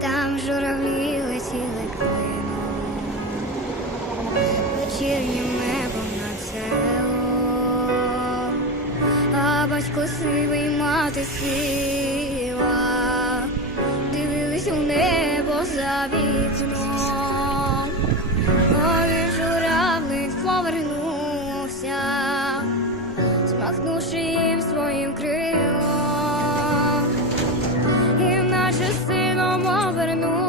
там журавлі летіли клином вечірнім небом на селом, а батько сивий мати сіла, дивились у небо за вікном, Ой, журавлик повернувся, смахнувши їм своїм крилом. gonna